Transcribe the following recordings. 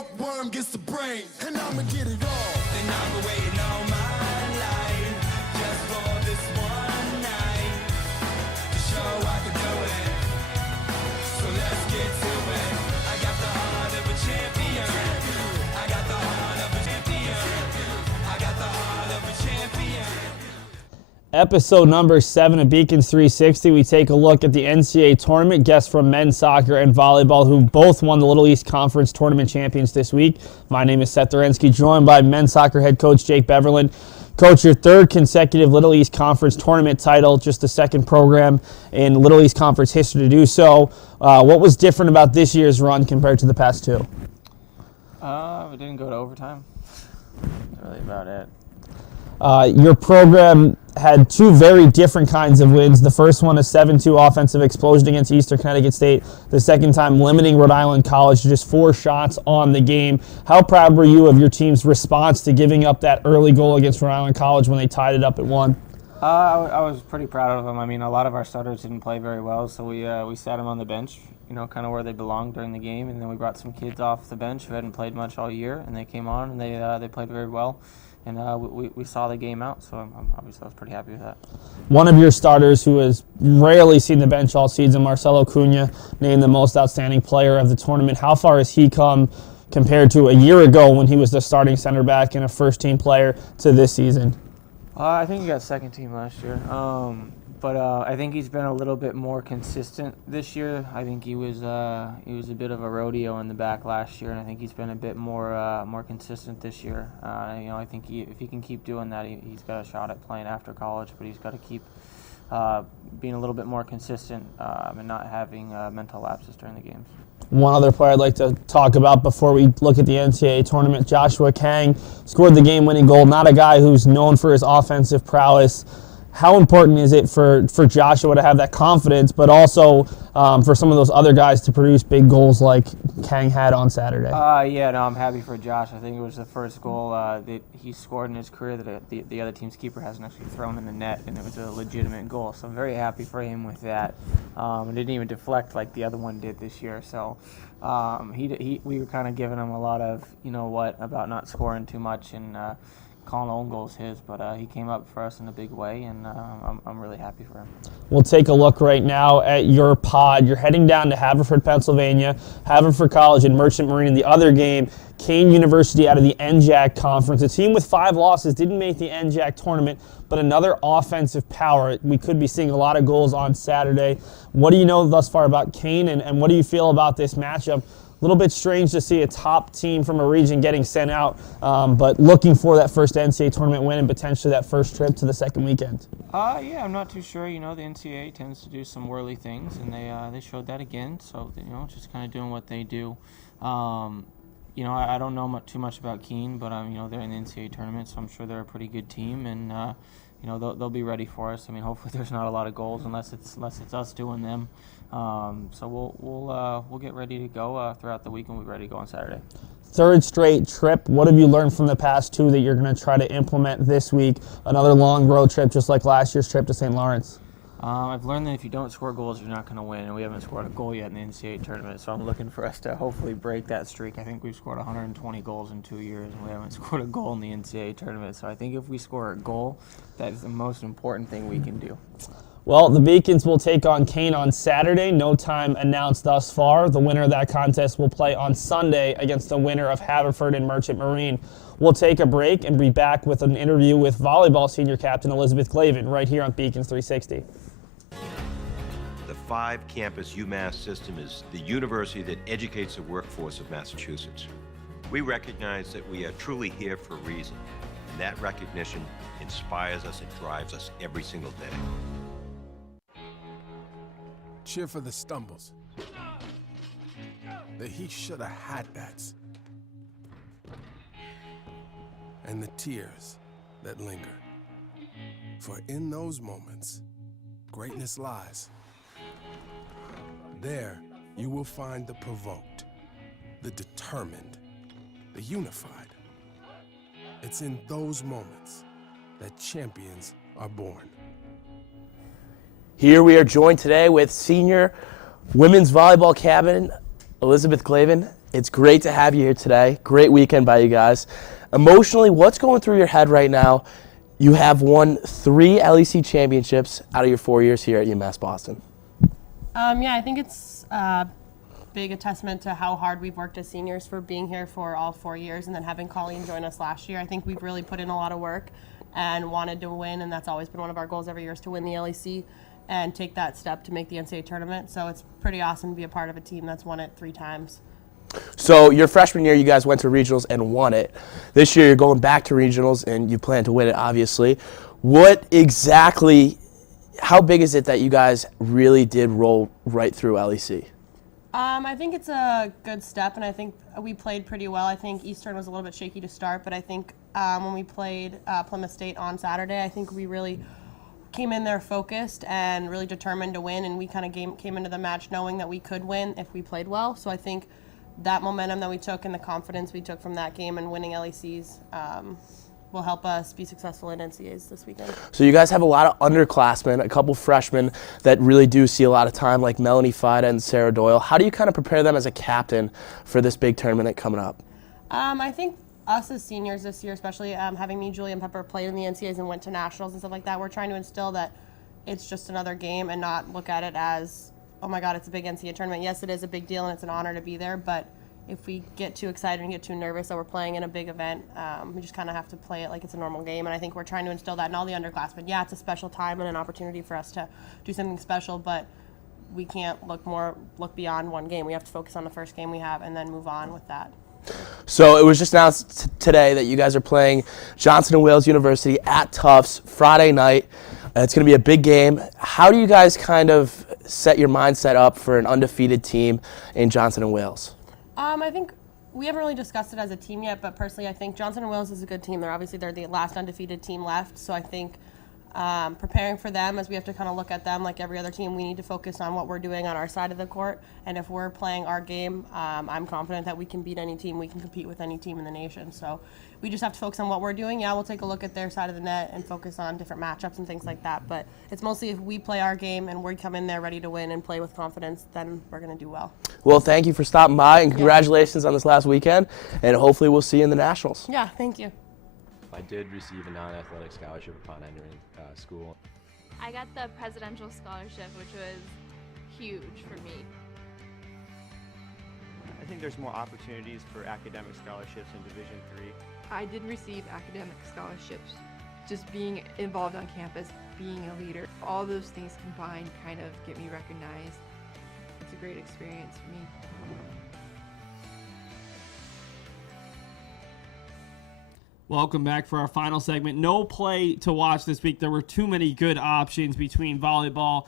bookworm gets the brain, and I'ma get it all. And I've been waiting all my life just for this one night to show I can do it. So let's get to it. I got the heart of a champion. I got the heart of a champion. I got the heart of a champion. Episode number 7 of Beacons 360, we take a look at the NCAA Tournament. Guests from men's soccer and volleyball who both won the Little East Conference Tournament champions this week. My name is Seth Orensky, joined by men's soccer head coach Jake Beverlin. Coach, your third consecutive Little East Conference Tournament title, just the second program in Little East Conference history to do so. What was different about this year's run compared to the past two? We didn't go to overtime. That's really about it. Your program had two very different kinds of wins. The first one, a 7-2 offensive explosion against Eastern Connecticut State. The second time, limiting Rhode Island College to just 4 shots on the game. How proud were you of your team's response to giving up that early goal against Rhode Island College when they tied it up at 1? I was pretty proud of them. I mean, a lot of our starters didn't play very well, so we sat them on the bench, you know, kind of where they belonged during the game, and then we brought some kids off the bench who hadn't played much all year, and they came on and they played very well. And we saw the game out, so obviously I was pretty happy with that. One of your starters who has rarely seen the bench all season, Marcelo Cunha, named the most outstanding player of the tournament. How far has he come compared to a year ago when he was the starting center back and a first-team player to this season? I think he got second team last year. But I think he's been a little bit more consistent this year. I think he was a bit of a rodeo in the back last year, and I think he's been a bit more consistent this year. I think if he can keep doing that, he's got a shot at playing after college. But he's got to keep being a little bit more consistent and not having mental lapses during the games. One other player I'd like to talk about before we look at the NCAA tournament, Joshua Kang, scored the game-winning goal. Not a guy who's known for his offensive prowess. How important is it for Joshua to have that confidence, but also for some of those other guys to produce big goals like Kang had on Saturday? I'm happy for Josh. I think it was the first goal that he scored in his career that the other team's keeper hasn't actually thrown in the net, and it was a legitimate goal. So I'm very happy for him with that. It didn't even deflect like the other one did this year. So we were kind of giving him a lot of, about not scoring too much and calling own goals his, but he came up for us in a big way, and I'm really happy for him. We'll take a look right now at your pod. You're heading down to Haverford, Pennsylvania. Haverford College and Merchant Marine in the other game. Kane University out of the NJAC Conference. A team with 5 losses didn't make the NJAC tournament, but another offensive power. We could be seeing a lot of goals on Saturday. What do you know thus far about Kane, and what do you feel about this matchup? A little bit strange to see a top team from a region getting sent out, but looking for that first NCAA tournament win and potentially that first trip to the second weekend. I'm not too sure. The NCAA tends to do some whirly things, and they showed that again. So, just kind of doing what they do. I don't know too much about Keene, but they're in the NCAA tournament, so I'm sure they're a pretty good team, and they'll be ready for us. I mean, hopefully there's not a lot of goals unless it's us doing them. So we'll get ready to go throughout the week, and we'll be ready to go on Saturday. Third straight trip. What have you learned from the past 2 that you're going to try to implement this week? Another long road trip, just like last year's trip to St. Lawrence. I've learned that if you don't score goals, you're not going to win, and we haven't scored a goal yet in the NCAA tournament, so I'm looking for us to hopefully break that streak. I think we've scored 120 goals in 2 years, and we haven't scored a goal in the NCAA tournament, so I think if we score a goal, that is the most important thing we can do. Well, the Beacons will take on Kane on Saturday. No time announced thus far. The winner of that contest will play on Sunday against the winner of Haverford and Merchant Marine. We'll take a break and be back with an interview with volleyball senior captain Elizabeth Glavan right here on Beacons 360. The 5-campus UMass system is the university that educates the workforce of Massachusetts. We recognize that we are truly here for a reason, and that recognition inspires us and drives us every single day. Cheer for the stumbles. The he shoulda had that's. And the tears that linger. For in those moments, greatness lies. There, you will find the provoked, the determined, the unified. It's in those moments that champions are born. Here we are joined today with senior women's volleyball captain Elizabeth Glavan. It's great to have you here today. Great weekend by you guys. Emotionally, what's going through your head right now? You have won 3 LEC championships out of your 4 years here at UMass Boston. Yeah, I think it's big a testament to how hard we've worked as seniors for being here for all 4 years, and then having Colleen join us last year. I think we've really put in a lot of work and wanted to win, and that's always been one of our goals every year, is to win the LEC and take that step to make the NCAA tournament. So it's pretty awesome to be a part of a team that's won it 3 times. So your freshman year, you guys went to regionals and won it. This year, you're going back to regionals, and you plan to win it, obviously. What exactly, how big is it that you guys really did roll right through LEC? I think it's a good step, and I think we played pretty well. I think Eastern was a little bit shaky to start, but I think when we played Plymouth State on Saturday, I think we really came in there focused and really determined to win, and we kind of came into the match knowing that we could win if we played well. So I think that momentum that we took and the confidence we took from that game and winning LECs will help us be successful in NCAAs this weekend. So you guys have a lot of underclassmen, a couple freshmen that really do see a lot of time, like Melanie Fida and Sarah Doyle. How do you kind of prepare them as a captain for this big tournament coming up? I think us as seniors this year, especially having me, Julie, and Pepper played in the NCAAs and went to nationals and stuff like that, we're trying to instill that it's just another game and not look at it as, oh my God, it's a big NCAA tournament. Yes, it is a big deal and it's an honor to be there, but if we get too excited and get too nervous that we're playing in a big event, we just kind of have to play it like it's a normal game. And I think we're trying to instill that in all the underclassmen. Yeah, it's a special time and an opportunity for us to do something special, but we can't look beyond one game. We have to focus on the first game we have and then move on with that. So it was just announced today that you guys are playing Johnson & Wales University at Tufts Friday night. It's going to be a big game. How do you guys kind of set your mindset up for an undefeated team in Johnson & Wales? I think we haven't really discussed it as a team yet, but personally I think Johnson & Wales is a good team. They're the last undefeated team left, so I think preparing for them, as we have to kind of look at them like every other team, we need to focus on what we're doing on our side of the court, and if we're playing our game, I'm confident that we can beat any team, we can compete with any team in the nation. So we just have to focus on what we're doing. Yeah, we'll take a look at their side of the net and focus on different matchups and things like that, but it's mostly if we play our game and we come in there ready to win and play with confidence, then we're going to do well. Well, thank you for stopping by, and congratulations on this last weekend, and hopefully we'll see you in the Nationals. Yeah, thank you. I did receive a non-athletic scholarship upon entering school. I got the presidential scholarship, which was huge for me. I think there's more opportunities for academic scholarships in Division III. I did receive academic scholarships. Just being involved on campus, being a leader, all those things combined kind of get me recognized. It's a great experience for me. Welcome back for our final segment. No play to watch this week. There were too many good options between volleyball,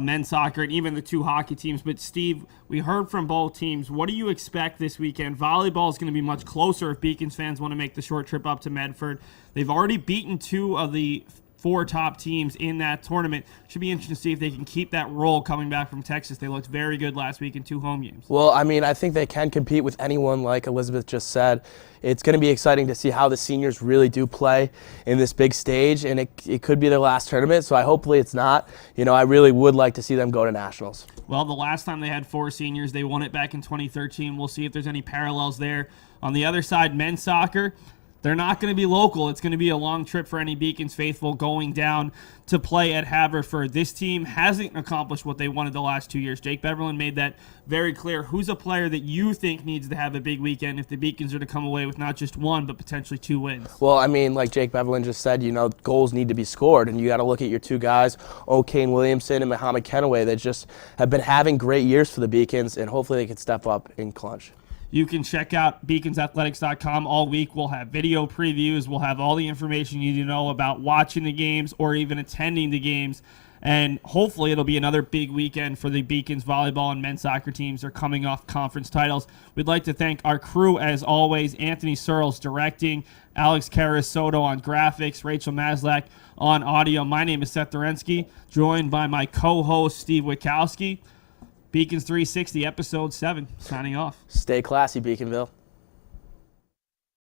men's soccer, and even the 2 hockey teams. But, Steve, we heard from both teams. What do you expect this weekend? Volleyball is going to be much closer if Beacons fans want to make the short trip up to Medford. They've already beaten 2 of the 4 top teams in that tournament. Should be interesting to see if they can keep that roll coming back from Texas. They looked very good last week in 2 home games. Well, I mean, I think they can compete with anyone, like Elizabeth just said. It's going to be exciting to see how the seniors really do play in this big stage, and it could be their last tournament, so hopefully it's not. You know, I really would like to see them go to nationals. Well, the last time they had 4 seniors, they won it back in 2013. We'll see if there's any parallels there. On the other side, men's soccer, they're not going to be local. It's going to be a long trip for any Beacons faithful going down to play at Haverford. This team hasn't accomplished what they wanted the last 2 years. Jake Beverlin made that very clear. Who's a player that you think needs to have a big weekend if the Beacons are to come away with not just 1 but potentially 2 wins? Well, I mean, like Jake Beverlin just said, you know, goals need to be scored, and you got to look at your 2 guys, O'Kane Williamson and Muhammad Kenaway, that just have been having great years for the Beacons, and hopefully they can step up in clutch. You can check out beaconsathletics.com all week. We'll have video previews. We'll have all the information you need to know about watching the games or even attending the games. And hopefully it'll be another big weekend for the Beacons volleyball and men's soccer teams. They're coming off conference titles. We'd like to thank our crew, as always, Anthony Searles directing, Alex Carasoto on graphics, Rachel Maslak on audio. My name is Seth Orensky, joined by my co-host, Steve Witkowski. Beacons 360, Episode 7, signing off. Stay classy, Beaconville.